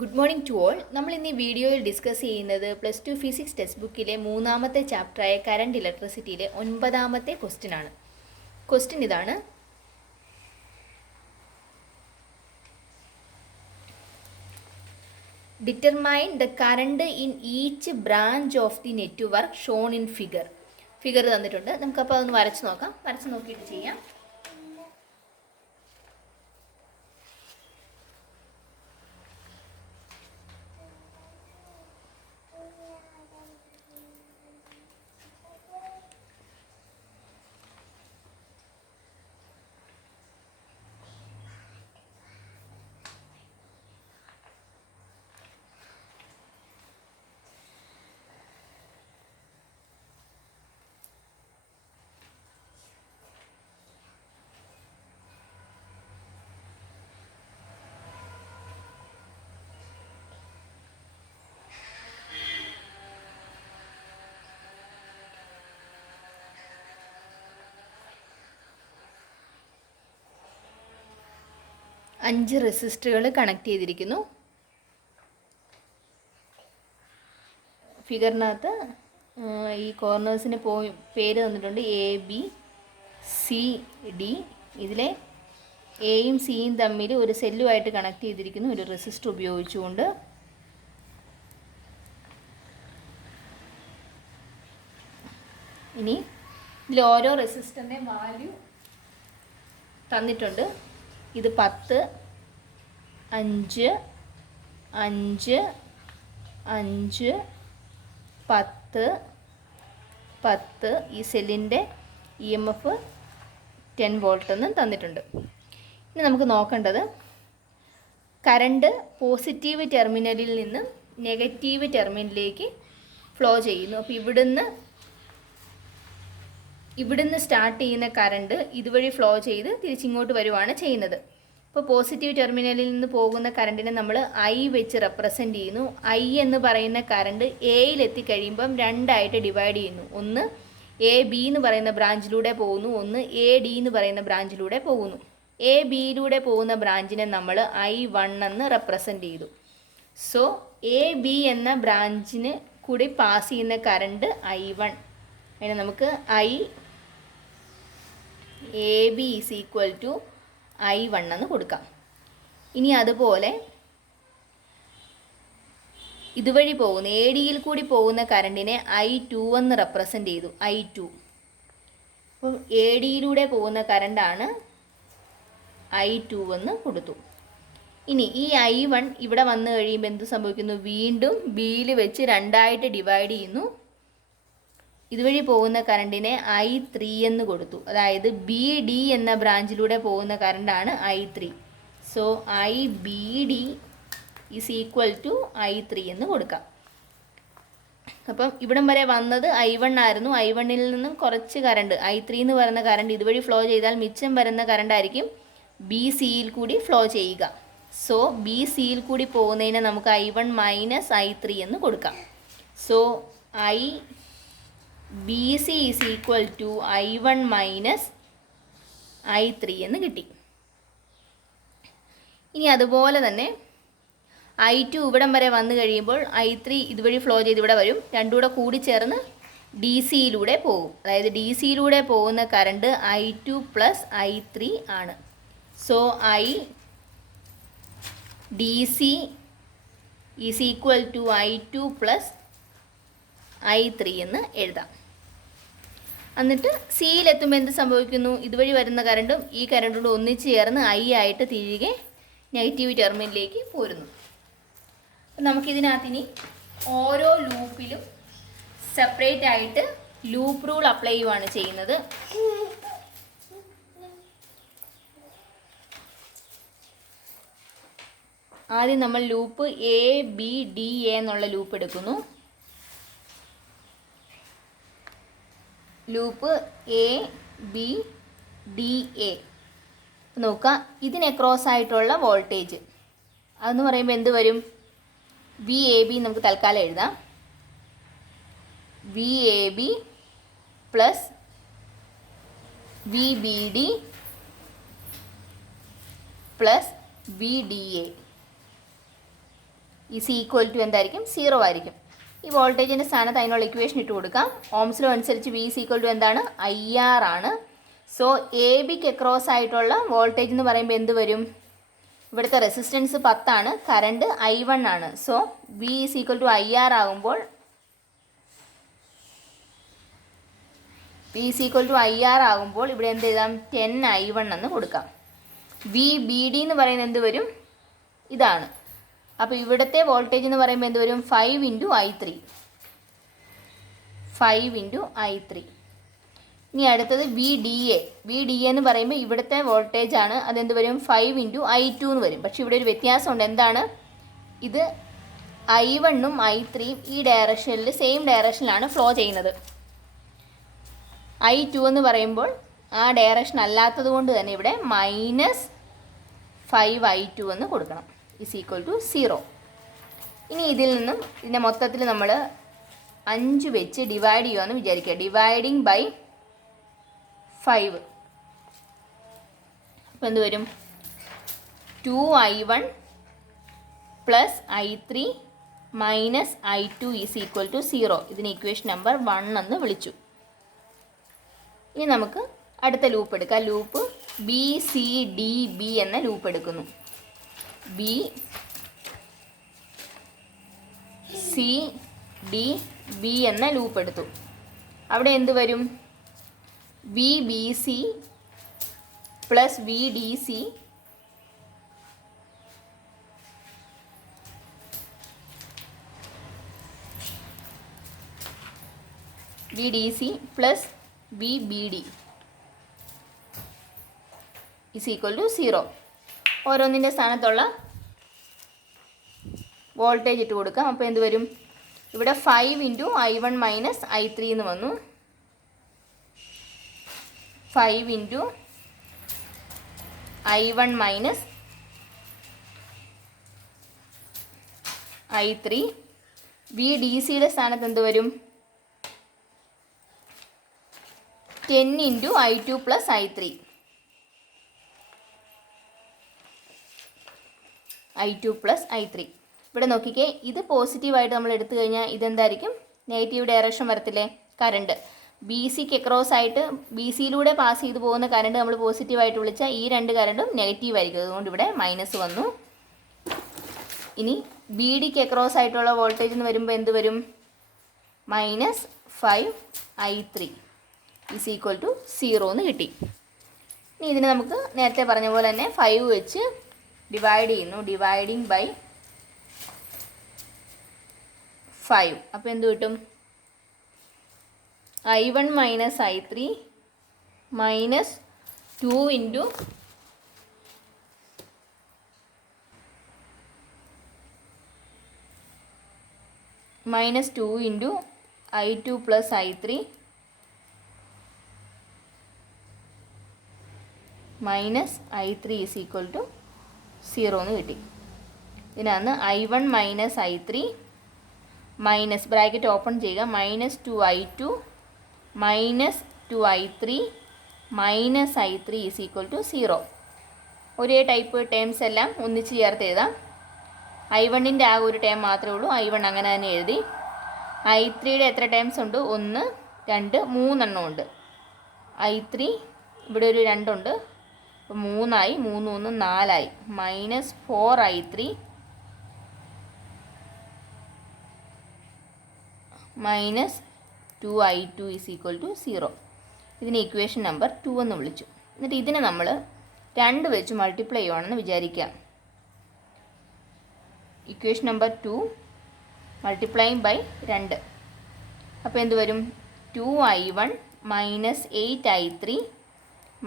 Good morning to all. നമ്മൾ ഇന്ന് ഈ വീഡിയോയിൽ ഡിസ്കസ് ചെയ്യുന്നത് +2 ഫിസിക്സ് ടെക്സ്റ്റ് ബുക്കിലെ 3ാമത്തെ ചാപ്റ്ററായ കറണ്ട് ഇലക്ട്രിസിറ്റിയിലെ 9ാമത്തെ ക്വസ്റ്റ്യൻ ആണ്. ക്വസ്റ്റ്യൻ ഇതാണ്: determine the current in each branch of the network shown in figure. Figure തന്നിട്ടുണ്ട്, നമുക്കപ്പോൾ അതൊന്ന് വരച്ച് നോക്കാം. വരച്ച് നോക്കിയിട്ട് ചെയ്യാം. അഞ്ച് റെസിസ്റ്ററുകൾ കണക്ട് ചെയ്തിരിക്കുന്നു. ഫിഗറിനകത്ത് ഈ കോർണേഴ്സിന് പേര് തന്നിട്ടുണ്ട്: ABCD. ഇതിലെ എയും സിയും തമ്മിൽ ഒരു സെല്ലുമായിട്ട് കണക്ട് ചെയ്തിരിക്കുന്നു ഒരു റെസിസ്റ്റർ ഉപയോഗിച്ചുകൊണ്ട്. ഇനി ഇതിൽ ഓരോ റെസിസ്റ്ററിൻ്റെ വാല്യൂ തന്നിട്ടുണ്ട്. ഇത് 10, 5, 5, 5, 10, 10. ഈ സെല്ലിൻ്റെ EMF 10 വോൾട്ട് എന്ന് തന്നിട്ടുണ്ട്. ഇനി നമുക്ക് നോക്കേണ്ടത് കറണ്ട് പോസിറ്റീവ് ടെർമിനലിൽ നിന്ന് നെഗറ്റീവ് ടെർമിനലിലേക്ക് ഫ്ലോ ചെയ്യുന്നു. അപ്പോൾ ഇവിടുന്ന് സ്റ്റാർട്ട് ചെയ്യുന്ന കറണ്ട് ഇതുവഴി ഫ്ലോ ചെയ്ത് തിരിച്ചിങ്ങോട്ട് വരുവാണ് ചെയ്യുന്നത്. ഇപ്പോൾ പോസിറ്റീവ് ടെർമിനലിൽ നിന്ന് പോകുന്ന കറണ്ടിനെ നമ്മൾ I വെച്ച് റെപ്രസെൻ്റ് ചെയ്യുന്നു. I എന്ന് പറയുന്ന കറണ്ട് എത്തിക്കഴിയുമ്പം രണ്ടായിട്ട് ഡിവൈഡ് ചെയ്യുന്നു. ഒന്ന് AB എന്ന് പറയുന്ന ബ്രാഞ്ചിലൂടെ പോകുന്നു, ഒന്ന് AD എന്ന് പറയുന്ന ബ്രാഞ്ചിലൂടെ പോകുന്നു. ABയിലൂടെ പോകുന്ന ബ്രാഞ്ചിനെ നമ്മൾ I1 എന്ന് റെപ്രസെൻ്റ് ചെയ്തു. സോ AB എന്ന ബ്രാഞ്ചിന് കൂടി പാസ് ചെയ്യുന്ന കറണ്ട് I1. അതിന് നമുക്ക് AB = I1 എന്ന് കൊടുക്കാം. ഇനി അതുപോലെ ഇതുവഴി പോകുന്ന ADയിൽ കൂടി പോകുന്ന കറണ്ടിനെ I2 എന്ന് റെപ്രസെൻ്റ് ചെയ്തു. I2. അപ്പം ADയിലൂടെ പോകുന്ന കറണ്ടാണ് I2 എന്ന് കൊടുത്തു. ഇനി ഈ I1 ഇവിടെ വന്നു കഴിയുമ്പോൾ എന്ത് സംഭവിക്കുന്നു? വീണ്ടും Bയിൽ വെച്ച് രണ്ടായിട്ട് ഡിവൈഡ് ചെയ്യുന്നു. ഇതുവഴി പോകുന്ന കറണ്ടിനെ I3 എന്ന് കൊടുത്തു. അതായത് BD എന്ന ബ്രാഞ്ചിലൂടെ പോകുന്ന കറണ്ടാണ് I3. സോ IBD = I3 എന്ന് കൊടുക്കാം. അപ്പം ഇവിടം വരെ വന്നത് I1 ആയിരുന്നു. I1ൽ നിന്നും കുറച്ച് കറണ്ട് I3 എന്ന് പറയുന്ന കറണ്ട് ഇതുവഴി ഫ്ലോ ചെയ്താൽ മിച്ചം വരുന്ന കറണ്ടായിരിക്കും BCയിൽ കൂടി ഫ്ലോ ചെയ്യുക. സോ BCയിൽ കൂടി പോകുന്നതിനെ നമുക്ക് I1 - I3 എന്ന് കൊടുക്കാം. സോ BC = I1 - I3 എന്ന് കിട്ടി. ഇനി അതുപോലെ തന്നെ I2 ഇവിടം വരെ വന്നു കഴിയുമ്പോൾ I3 ഇതുവഴി ഫ്ലോ ചെയ്ത് ഇവിടെ വരും. രണ്ടും കൂടെ കൂടി ചേർന്ന് DCയിലൂടെ പോകും. അതായത് DCയിലൂടെ പോകുന്ന കറണ്ട് I2 + I3 ആണ്. സോ DC = I2 + I3 എന്ന് എഴുതാം. എന്നിട്ട് സിയിലെത്തുമ്പോൾ എന്ത് സംഭവിക്കുന്നു? ഇതുവഴി വരുന്ന കറണ്ടും ഈ കറണ്ടും ഒന്നിച്ച് ചേർന്ന് I ആയിട്ട് തിരികെ നെഗറ്റീവ് ടെർമിനലിലേക്ക് പോരുന്നു. അപ്പം നമുക്കിതിനകത്ത് ഇനി ഓരോ ലൂപ്പിലും സെപ്പറേറ്റ് ആയിട്ട് ലൂപ്പ് റൂൾ അപ്ലൈ ചെയ്യുകയാണ് ചെയ്യുന്നത്. ആദ്യം നമ്മൾ ലൂപ്പ് ABDA എന്നുള്ള ലൂപ്പ് എടുക്കുന്നു. ലൂപ്പ് ABDA നോക്കുക. ഇതിന് അക്രോസ് ആയിട്ടുള്ള വോൾട്ടേജ് അതെന്ന് പറയുമ്പോൾ എന്ത് വരും? VAB നമുക്ക് തൽക്കാലം എഴുതാം. VAB + VBD + VDA. Is equal to എന്തായിരിക്കും? 0 ആയിരിക്കും. ഈ വോൾട്ടേജിൻ്റെ സ്ഥാനത്ത് അതിനുള്ള ഇക്വേഷൻ ഇട്ട് കൊടുക്കാം. ഓംസ് ലോ അനുസരിച്ച് വി ഈസ് ഈക്വൽ ടു എന്താണ്? IR ആണ്. സോ എ ബിക്ക് അക്രോസ് ആയിട്ടുള്ള വോൾട്ടേജ് എന്ന് പറയുമ്പോൾ എന്ത് വരും? ഇവിടുത്തെ റെസിസ്റ്റൻസ് 10 ആണ്, കറണ്ട് I1 ആണ്. So V is equal to IR ആകുമ്പോൾ ഇവിടെ എന്ത് എഴുതാം? 10I1 എന്ന് കൊടുക്കാം. VBD എന്ന് പറയുന്നത് എന്ത് വരും? ഇതാണ്. അപ്പോൾ ഇവിടുത്തെ വോൾട്ടേജ് എന്ന് പറയുമ്പോൾ എന്ത് വരും? 5 × I3. ഇനി അടുത്തത് VDA എന്ന് പറയുമ്പോൾ ഇവിടുത്തെ വോൾട്ടേജ് ആണ്, അതെന്ത് വരും? 5 × I2 എന്ന് വരും. പക്ഷേ ഇവിടെ ഒരു വ്യത്യാസമുണ്ട്. എന്താണ്? ഇത് I1ഉം I3യും ഈ ഡയറക്ഷനിൽ സെയിം ഡയറക്ഷനിലാണ് ഫ്ലോ ചെയ്യുന്നത്. I2 എന്ന് പറയുമ്പോൾ ആ ഡയറക്ഷൻ അല്ലാത്തത് കൊണ്ട് തന്നെ ഇവിടെ -5I2 എന്ന് കൊടുക്കണം. Is equal to 0. ഇനി ഇതിൽ നിന്നും ഇതിൻ്റെ മൊത്തത്തിൽ നമ്മൾ 5 വെച്ച് ഡിവൈഡ് ചെയ്യുമെന്ന് വിചാരിക്കുക. Dividing by 5. അപ്പോൾ എന്ത് വരും? 2I1 + I3 - I2 is equal to 0. ഇതിന് ഇക്വേഷൻ നമ്പർ 1 എന്ന് വിളിച്ചു. ഇനി നമുക്ക് അടുത്ത ലൂപ്പ് എടുക്കാം. ലൂപ്പ് BCDB എന്ന ലൂപ്പ് എടുക്കുന്നു. BCDB എന്ന ലൂപ്പ് എടുത്തു. അവിടെ എന്ത് വരും? VBC + VDC + VBD is equal to 0. ഓരോന്നിൻ്റെ സ്ഥാനത്തുള്ള വോൾട്ടേജ് ഇട്ട് കൊടുക്കാം. അപ്പോൾ എന്ത് വരും? ഇവിടെ 5 × I1 - I3 എന്ന് വന്നു. 5 × I1 - I3. VDCയുടെ സ്ഥാനത്ത് എന്ത് വരും? 10 × I2 + I3. ഇവിടെ നോക്കിക്കേ, ഇത് പോസിറ്റീവായിട്ട് നമ്മൾ എടുത്തു കഴിഞ്ഞാൽ ഇതെന്തായിരിക്കും? നെഗറ്റീവ് ഡയറക്ഷൻ വരത്തില്ലേ? കറണ്ട് BCക്ക് അക്രോസ് ആയിട്ട് BCയിലൂടെ പാസ് ചെയ്തു പോകുന്ന കറണ്ട് നമ്മൾ പോസിറ്റീവായിട്ട് വിളിച്ചാൽ ഈ രണ്ട് കറണ്ടും നെഗറ്റീവ് ആയിരിക്കും. അതുകൊണ്ട് ഇവിടെ മൈനസ് വന്നു. ഇനി BDക്ക് അക്രോസ് ആയിട്ടുള്ള വോൾട്ടേജ് എന്ന് വരുമ്പോൾ എന്ത് വരും? -5I3 ഈസ് ഈക്വൽ ടു 0 എന്ന് കിട്ടി. ഇനി ഇതിന് നമുക്ക് നേരത്തെ പറഞ്ഞ പോലെ തന്നെ 5 വെച്ച് ഡിവൈഡ് ചെയ്യുന്നു. Dividing by 5. അപ്പോൾ എന്ത് കിട്ടും? I1 - I3 -2 × I2 + I3 -I3 is equal to 0 എന്ന് കിട്ടി. ഇതിനാണ് I1 - I3 minus bracket open ചെയ്യുക -2I2 -2I3 -I3 is equal to 0. ഒരേ ടൈപ്പ് ടേംസ് എല്ലാം ഒന്നിച്ച് ചേർത്ത് എഴുതാം. I1ൻ്റെ ആകെ ഒരു ടേം മാത്രമേ ഉള്ളൂ. I1 അങ്ങനെ തന്നെ എഴുതി. I3യുടെ എത്ര ടേംസ് ഉണ്ട്? 1 2 3 എണ്ണം ഉണ്ട്. I3 ഇവിടെ ഒരു 2 ഉണ്ട്. അപ്പോൾ 3 ആയി. 3 1 4 ആയി. -4I3 -2I2 is equal to 0. ഇതിന് ഇക്വേഷൻ നമ്പർ 2 എന്ന് വിളിച്ചു. എന്നിട്ട് ഇതിനെ നമ്മൾ 2 വെച്ച് മൾട്ടിപ്ലൈ ചെയ്യുവാണെന്ന് വിചാരിക്കാം. Equation number 2 multiplying by 2. അപ്പോൾ എന്ത് വരും? 2I1 -8I3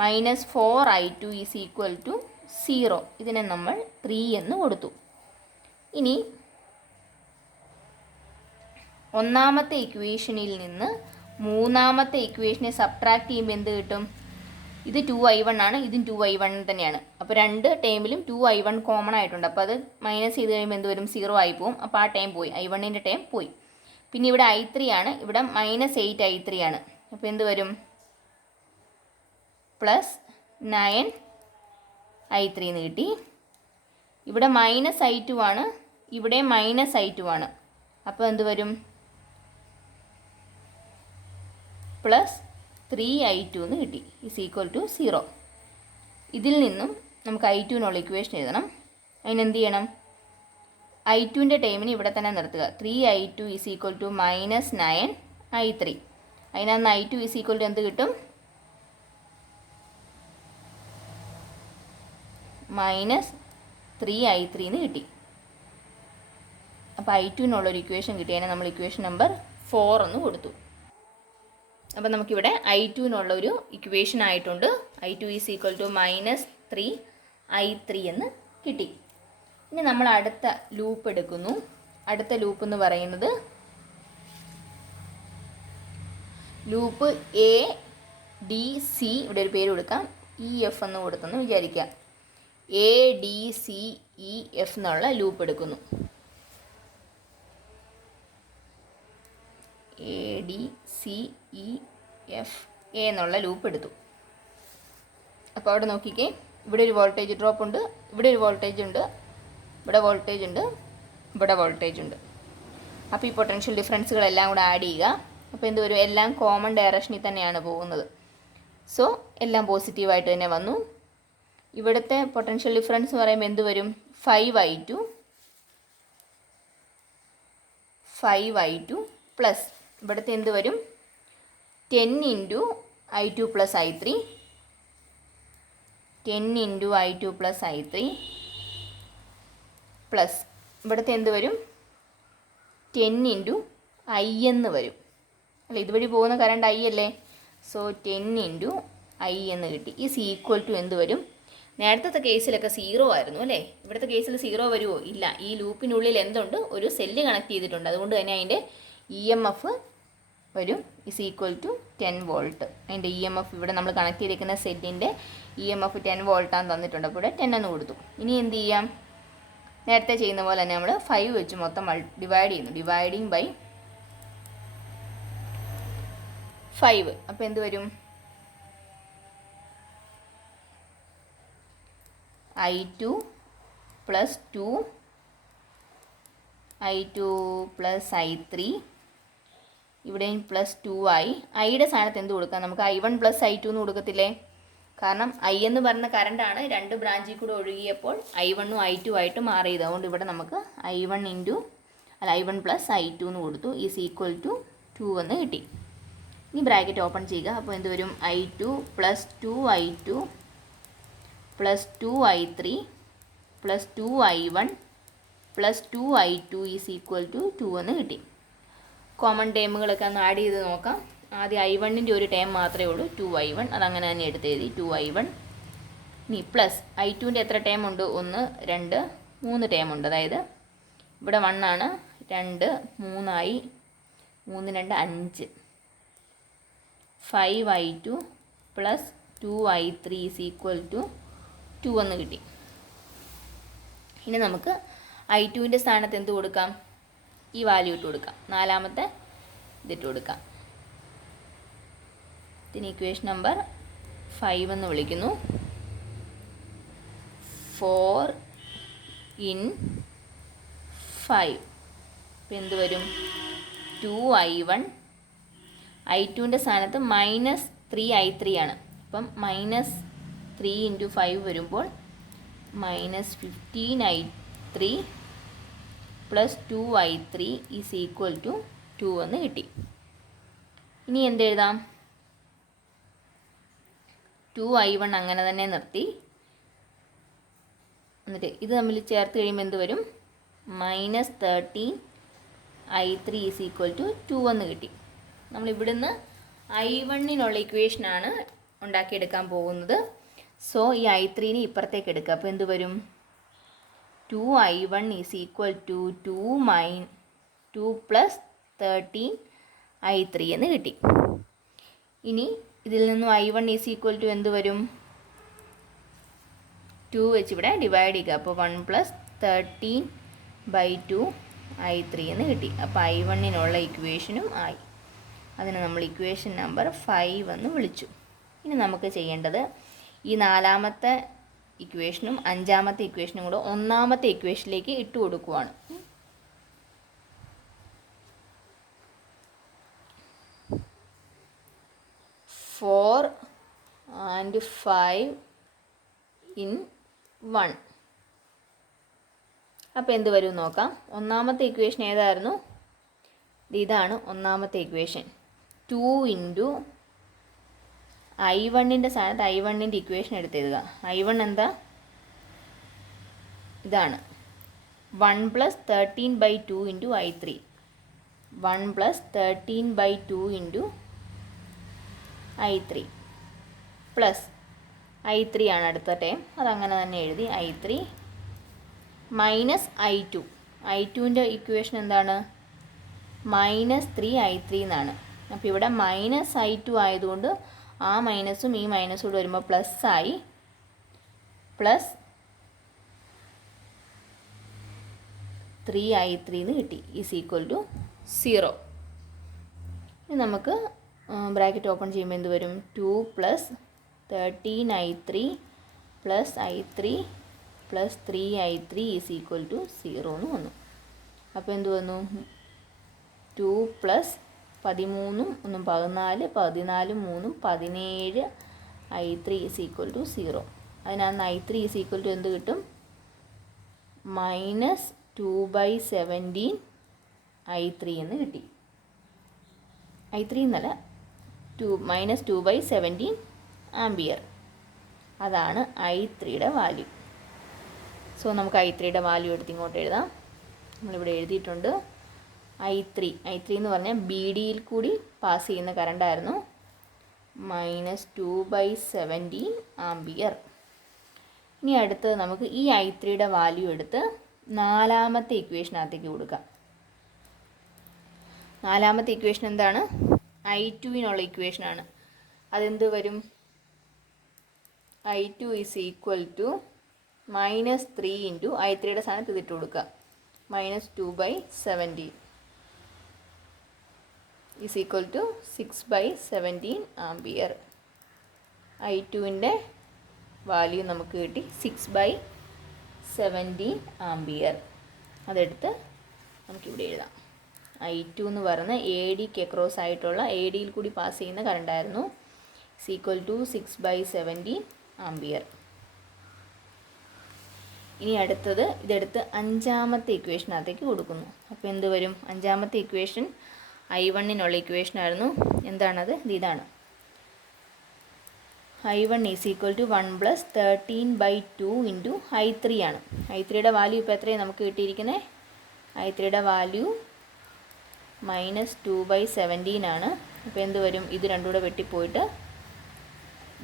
-4I2 is equal to 0. ഇതിനെ നമ്മൾ 3 എന്ന് കൊടുത്തു. ഇനി ഒന്നാമത്തെ ഇക്വേഷനിൽ നിന്ന് മൂന്നാമത്തെ ഇക്വേഷനെ സബ്ട്രാക്ട് ചെയ്യുമ്പോൾ എന്ത് കിട്ടും? ഇത് 2I1 ആണ്, ഇതും 2I1 തന്നെയാണ്. അപ്പോൾ രണ്ട് ടേമിലും 2I1 കോമൺ ആയിട്ടുണ്ട്. അപ്പോൾ അത് മൈനസ് ചെയ്ത് കഴിയുമ്പോൾ എന്ത് വരും? 0 ആയി പോകും. അപ്പോൾ ആ ടൈം പോയി, I1ൻ്റെ ടൈം പോയി. പിന്നെ ഇവിടെ I3 ആണ്, ഇവിടെ -8I3 ആണ്. അപ്പോൾ എന്ത് വരും? +9I3 എന്ന് കിട്ടി. ഇവിടെ -I2 ആണ്, ഇവിടെ -I2 ആണ്. അപ്പോൾ എന്ത് വരും? +3I2 എന്ന് കിട്ടി. Is equal to 0. ഇതിൽ നിന്നും നമുക്ക് I2-നുള്ള ഇക്വേഷൻ എഴുതണം. അതിനെന്ത് ചെയ്യണം? I2-ൻ്റെ ടൈമിന് ഇവിടെ തന്നെ നിർത്തുക. 3I2 is equal to -9I3. അതിനകത്ത് I2 ഈസ് ഈക്വൽ ടു എന്ത് കിട്ടും? -3I3 എന്ന് കിട്ടി. അപ്പോൾ I2-നുള്ളൊരു ഇക്വേഷൻ കിട്ടി. അതിനെ നമ്മൾ ഇക്വേഷൻ നമ്പർ 4 എന്ന് കൊടുത്തു. അപ്പോൾ നമുക്കിവിടെ I2-നുള്ളൊരു ഇക്വേഷൻ ആയിട്ടുണ്ട്. I2 is equal to -3I3 എന്ന് കിട്ടി. ഇനി നമ്മൾ അടുത്ത ലൂപ്പ് എടുക്കുന്നു. അടുത്ത ലൂപ്പ് എന്ന് പറയുന്നത് ലൂപ്പ് ADC, ഇവിടെ ഒരു പേര് കൊടുക്കാം, EF എന്ന് കൊടുത്തെന്ന് വിചാരിക്കാം. ADCEF എന്നുള്ള ലൂപ്പ് എടുക്കുന്നു. ADCEF എന്നുള്ള ലൂപ്പ് എടുത്തു. അപ്പോൾ അവിടെ നോക്കിക്കേ, ഇവിടെ ഒരു വോൾട്ടേജ് ഡ്രോപ്പ് ഉണ്ട്, ഇവിടെ ഒരു വോൾട്ടേജ് ഉണ്ട്, ഇവിടെ വോൾട്ടേജ് ഉണ്ട്, ഇവിടെ വോൾട്ടേജ് ഉണ്ട്. അപ്പോൾ ഈ പൊട്ടൻഷ്യൽ ഡിഫറൻസുകളെല്ലാം കൂടെ ആഡ് ചെയ്യുക. അപ്പോൾ എന്ത് വരും? എല്ലാം കോമൺ ഡയറക്ഷനിൽ തന്നെയാണ് പോകുന്നത്. സോ എല്ലാം പോസിറ്റീവായിട്ട് തന്നെ വന്നു. ഇവിടുത്തെ പൊട്ടൻഷ്യൽ ഡിഫറൻസ് എന്ന് പറയുമ്പോൾ എന്ത് വരും? 5I2 പ്ലസ് ഇവിടുത്തെ എന്ത് വരും? 10 × I2 + I3, 10 × I2 + I3 plus ഇവിടുത്തെ എന്ത് വരും? 10 × I എന്ന് വരും അല്ലേ? ഇതുവഴി പോകുന്ന കറണ്ട് I അല്ലേ? സോ 10 × I എന്ന് കിട്ടി. ഈസ് ഈക്വൽ ടു എന്ത് വരും? നേരത്തെ കേസിലൊക്കെ 0 ആയിരുന്നു അല്ലേ? ഇവിടുത്തെ കേസിൽ 0 വരുമോ? ഇല്ല. ഈ ലൂപ്പിനുള്ളിൽ എന്തുണ്ട്? ഒരു സെല്ല് കണക്ട് ചെയ്തിട്ടുണ്ട്. അതുകൊണ്ട് തന്നെ അതിൻ്റെ EMF വരും. Is equal to 10 volt. അതിൻ്റെ EMF ഇവിടെ നമ്മൾ കണക്ട് ചെയ്തിരിക്കുന്ന സെല്ലിൻ്റെ EMF 10 വോൾട്ടാന്ന് തന്നിട്ടുണ്ട്. അപ്പോൾ ഇവിടെ 10 എന്ന് കൊടുത്തു. ഇനി എന്ത് ചെയ്യാം? നേരത്തെ ചെയ്യുന്ന പോലെ തന്നെ നമ്മൾ 5 വെച്ച് മൊത്തം ഡിവൈഡ് ചെയ്യുന്നു. Dividing by 5. അപ്പോൾ എന്ത് വരും? I2 + 2 I2 + I3, ഇവിടെയും +2I. ഐയുടെ സ്ഥാനത്ത് എന്ത് കൊടുക്കാം? നമുക്ക് I1 + I2 എന്ന് കൊടുക്കത്തില്ലേ? കാരണം I എന്ന് പറയുന്ന കറണ്ടാണ് രണ്ട് ബ്രാഞ്ചിൽ കൂടെ ഒഴുകിയപ്പോൾ I1 ഉം I2 ആയിട്ട് മാറിയത്. അതുകൊണ്ട് ഇവിടെ നമുക്ക് I1 + I2 എന്ന് കൊടുത്തു. ഈസ് ഈക്വൽ ടു 2 എന്ന് കിട്ടി. ഇനി ബ്രാക്കറ്റ് ഓപ്പൺ ചെയ്യുക. അപ്പോൾ എന്ത് വരും? I2 + 2I2 + 2I3 + 2I1 + 2I2 is equal to 2 എന്ന് കിട്ടി. കോമൺ ടേമുകളൊക്കെ ഒന്ന് ആഡ് ചെയ്ത് നോക്കാം. ആദ്യം I1-ൻ്റെ ഒരു ടേം മാത്രമേ ഉള്ളൂ, 2I1. അതങ്ങനെ തന്നെ എടുത്തെഴുതി 2I1. ഇനി പ്ലസ് I2-ൻ്റെ എത്ര ടേം ഉണ്ട്? 1, 2, 3 ടേം ഉണ്ട്. അതായത് ഇവിടെ 1 ആണ്, 2, 3I, 3, 2, 5. 5I2 + 2I3 is equal to 2 എന്ന് കിട്ടി. ഇനി നമുക്ക് I2-ൻ്റെ സ്ഥാനത്ത് എന്ത് കൊടുക്കാം? ഈ വാല്യൂ ഇട്ട് കൊടുക്കാം. നാലാമത്തെ ഇതിട്ട് കൊടുക്കാം. ഇതിന് ഇക്വേഷൻ നമ്പർ 5 എന്ന് വിളിക്കുന്നു. 4 × 5. ഇപ്പം എന്ത് വരും? 2I1. I2-ൻ്റെ സ്ഥാനത്ത് -3I3 ആണ്. അപ്പം -3 × 5 വരുമ്പോൾ -15I3 + 2I3 is equal to 2 എന്ന് കിട്ടി. ഇനി എന്തെഴുതാം? 2I1 അങ്ങനെ തന്നെ നിർത്തി. എന്നിട്ട് ഇത് തമ്മിൽ ചേർത്ത് കഴിയുമ്പോൾ എന്ത് വരും? -13I3 ഈസ് ഈക്വൽ ടു 2 എന്ന് കിട്ടി. നമ്മൾ ഇവിടുന്ന് I1-നുള്ള ഇക്വേഷനാണ് ഉണ്ടാക്കിയെടുക്കാൻ പോകുന്നത്. സോ ഈ I3-നെ ഇപ്പുറത്തേക്ക് എടുക്കുക. അപ്പോൾ എന്ത് വരും? 2I1 is equal to 2 + 13I3 എന്ന് കിട്ടി. ഇനി ഇതിൽ നിന്നും I1 ഈസ് ഈക്വൽ ടു എന്ത് വരും? 2 വെച്ച് ഇവിടെ ഡിവൈഡ് ചെയ്യുക. അപ്പോൾ 1 + 13/2I3 എന്ന് കിട്ടി. അപ്പോൾ I1-നുള്ള ഇക്വേഷനും ആയി. അതിന് നമ്മൾ ഇക്വേഷൻ നമ്പർ 5 എന്ന് വിളിച്ചു. ഇനി നമുക്ക് ചെയ്യേണ്ടത് ഈ നാലാമത്തെ ഇക്വേഷനും അഞ്ചാമത്തെ ഇക്വേഷനും കൂടെ ഒന്നാമത്തെ ഇക്വേഷനിലേക്ക് ഇട്ട് കൊടുക്കുവാണ്. 4 and 5 in 1. അപ്പോൾ എന്ത് വരും നോക്കാം. ഒന്നാമത്തെ ഇക്വേഷൻ ഏതായിരുന്നു? ഇതാണ് ഒന്നാമത്തെ ഇക്വേഷൻ. 2 ഇൻറ്റു I1ൻ്റെ സ്ഥാനത്ത് I1ൻ്റെ ഇക്വേഷൻ എടുത്തെഴുതുക. I1 എന്താ? ഇതാണ് 1 + 13/2 into I3. 1 + 13/2 into I3 plus I3 ആണ് അടുത്ത ടേം, അതങ്ങനെ തന്നെ എഴുതി. I3 minus I2. I2ൻ്റെ ഇക്വേഷൻ എന്താണ്? -3I3 എന്നാണ്. അപ്പോൾ ഇവിടെ -I2 ആയതുകൊണ്ട് ആ മൈനസും ഈ മൈനസും കൂടെ വരുമ്പോൾ പ്ലസ് ആയി. പ്ലസ് 3I3 എന്ന് കിട്ടി. Is equal to 0. ഇനി നമുക്ക് ബ്രാക്കറ്റ് ഓപ്പൺ ചെയ്യുമ്പോൾ എന്ത് വരും? 2 + 13I3 + I3 + 3I3 is equal to 0 എന്ന് വന്നു. അപ്പോൾ എന്ത് വന്നു? 2 + 13 1 14 14 3 17 I3 ഈസ് ഈക്വൽ ടു 0. അതിനകത്ത് I3 ഈസ് ഈക്വൽ ടു എന്ത് കിട്ടും? -2/17 I3 എന്ന് കിട്ടി. I3 എന്നല്ല, -2/17 ആംബിയർ. അതാണ് I3യുടെ വാല്യൂ. സോ നമുക്ക് I3യുടെ വാല്യൂ എടുത്ത് ഇങ്ങോട്ട് എഴുതാം. നമ്മളിവിടെ എഴുതിയിട്ടുണ്ട്. I3 എന്ന് പറഞ്ഞാൽ BDയിൽ കൂടി പാസ് ചെയ്യുന്ന കറണ്ടായിരുന്നു. -2/17 ആംബിയർ. ഇനി അടുത്തത് നമുക്ക് ഈ I3യുടെ വാല്യൂ എടുത്ത് നാലാമത്തെ ഇക്വേഷനകത്തേക്ക് കൊടുക്കാം. നാലാമത്തെ ഇക്വേഷൻ എന്താണ്? I2നുള്ള ഇക്വേഷനാണ്. അതെന്ത് വരും? I2 is equal to -3 into I3യുടെ സ്ഥാനത്ത് ഇതിട്ട് കൊടുക്കുക. -2/17 ഈസ് ഈക്വൽ ടു 6/17 ആംബിയർ. I2ൻ്റെ വാല്യൂ നമുക്ക് കിട്ടി 6/17 ആംബിയർ. അതെടുത്ത് നമുക്കിവിടെ എഴുതാം. I2 എന്ന് പറയുന്ന ADക്ക് അക്രോസ് ആയിട്ടുള്ള ADയിൽ കൂടി പാസ് ചെയ്യുന്ന കറണ്ടായിരുന്നു. Is equal to 6/17 ampere. ഇനി അടുത്തത് ഇതെടുത്ത് അഞ്ചാമത്തെ ഇക്വേഷനകത്തേക്ക് കൊടുക്കുന്നു. അപ്പോൾ എന്ത് വരും? അഞ്ചാമത്തെ ഇക്വേഷൻ I1നുള്ള ഇക്വേഷനായിരുന്നു. എന്താണത്? ഇതാണ്. I1 is equal to 1 + 13/2 into I3 ആണ്. I3യുടെ വാല്യൂ ഇപ്പോൾ എത്രയാണ് നമുക്ക് കിട്ടിയിരിക്കുന്നത്? I3യുടെ വാല്യൂ -2/17 ആണ്. അപ്പോൾ എന്ത് വരും? ഇത് രണ്ടും കൂടെ വെട്ടിപ്പോയിട്ട്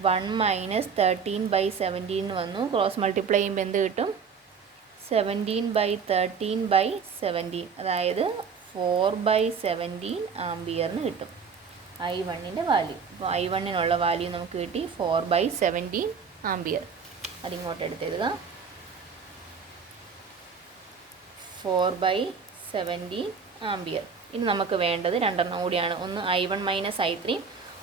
1 - 13/17 വന്നു. ക്രോസ് മൾട്ടിപ്ലൈ ചെയ്യുമ്പോൾ എന്ത് കിട്ടും? 17/13/17, അതായത് 4/17 ആംബിയറിന് കിട്ടും I1ൻ്റെ വാല്യൂ. അപ്പോൾ I1നുള്ള വാല്യൂ നമുക്ക് കിട്ടി 4/17 ആംബിയർ. അതിങ്ങോട്ട് എടുത്തെഴുതുക. 4/17 ആംബിയർ. ഇനി നമുക്ക് വേണ്ടത് രണ്ടെണ്ണം കൂടിയാണ്. ഒന്ന് I1 - I3,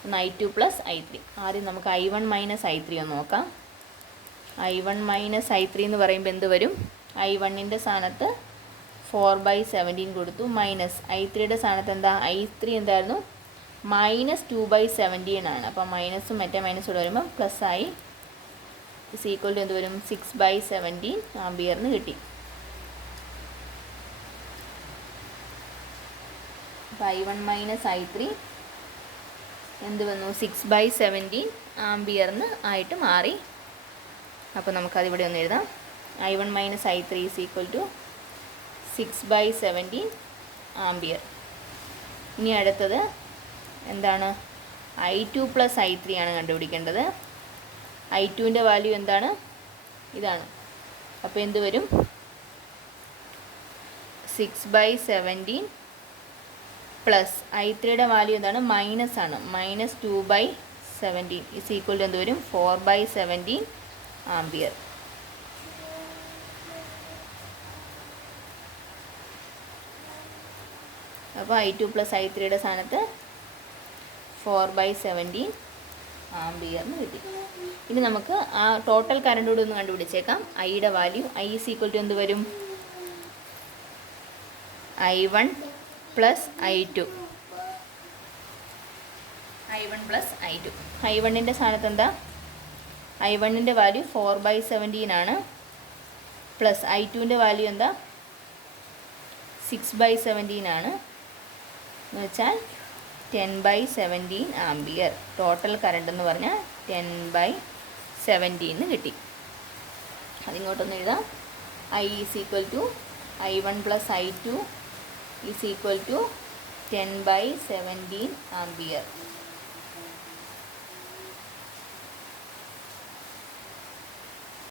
ഒന്ന് I2 + I3. ആദ്യം നമുക്ക് I1 - I3 ഒന്ന് നോക്കാം. I1 - I3 എന്ന് പറയുമ്പോൾ എന്ത് വരും? I1ൻ്റെ സ്ഥാനത്ത് 4/17 കൊടുത്തു. മൈനസ് I3യുടെ സ്ഥാനത്ത് എന്താ? I3 എന്തായിരുന്നു? -2/17 ആണ്. അപ്പോൾ മൈനസും മറ്റേ മൈനസോട് വരുമ്പോൾ പ്ലസ് ആയി. ഇസ് ഈക്വൽ ടു എന്ത് വരും? 6/17 ആംബിയറിന് കിട്ടി. അപ്പോൾ I1 - I3 എന്ത് വന്നു? 6/17 ആംബിയറിന് ആയിട്ട് മാറി. അപ്പോൾ നമുക്കതിവിടെ ഒന്ന് എഴുതാം. I1 - I3 is equal to 6/17 ampere. ഇനി അടുത്തത് എന്താണ്? I2 + I3 ആണ് കണ്ടുപിടിക്കേണ്ടത്. I2ൻ്റെ വാല്യൂ എന്താണ്? ഇതാണ്. അപ്പോൾ എന്ത് വരും? 6/17 പ്ലസ് I3യുടെ വാല്യൂ എന്താണ്? മൈനസ് ആണ്. -2/17 ഈസ് ഈക്വൽ ടു എന്ത് വരും? 4/17 ആംബിയർ. അപ്പോൾ I2 + I3യുടെ സ്ഥാനത്ത് 4/17 ആംബിയറിന് കിട്ടി. ഇനി നമുക്ക് ആ ടോട്ടൽ കറണ്ട് കൂടി ഒന്ന് കണ്ടുപിടിച്ചേക്കാം. ഐയുടെ value I is equal to എന്ത് വരും? I1 + I2. I1 plus I2. I1ൻ്റെ സ്ഥാനത്ത് എന്താ? I1ൻ്റെ വാല്യൂ 4/17 ആണ്. പ്ലസ് I2ൻ്റെ വാല്യൂ എന്താ? 6/17 ആണ്. എന്ന് വെച്ചാൽ 10/17 ആംപിയർ. ടോട്ടൽ കറണ്ട് എന്ന് പറഞ്ഞാൽ 10/17 കിട്ടി. അതിങ്ങോട്ടൊന്ന് എഴുതാം. I = I1 plus I2 = 10/17 ampere.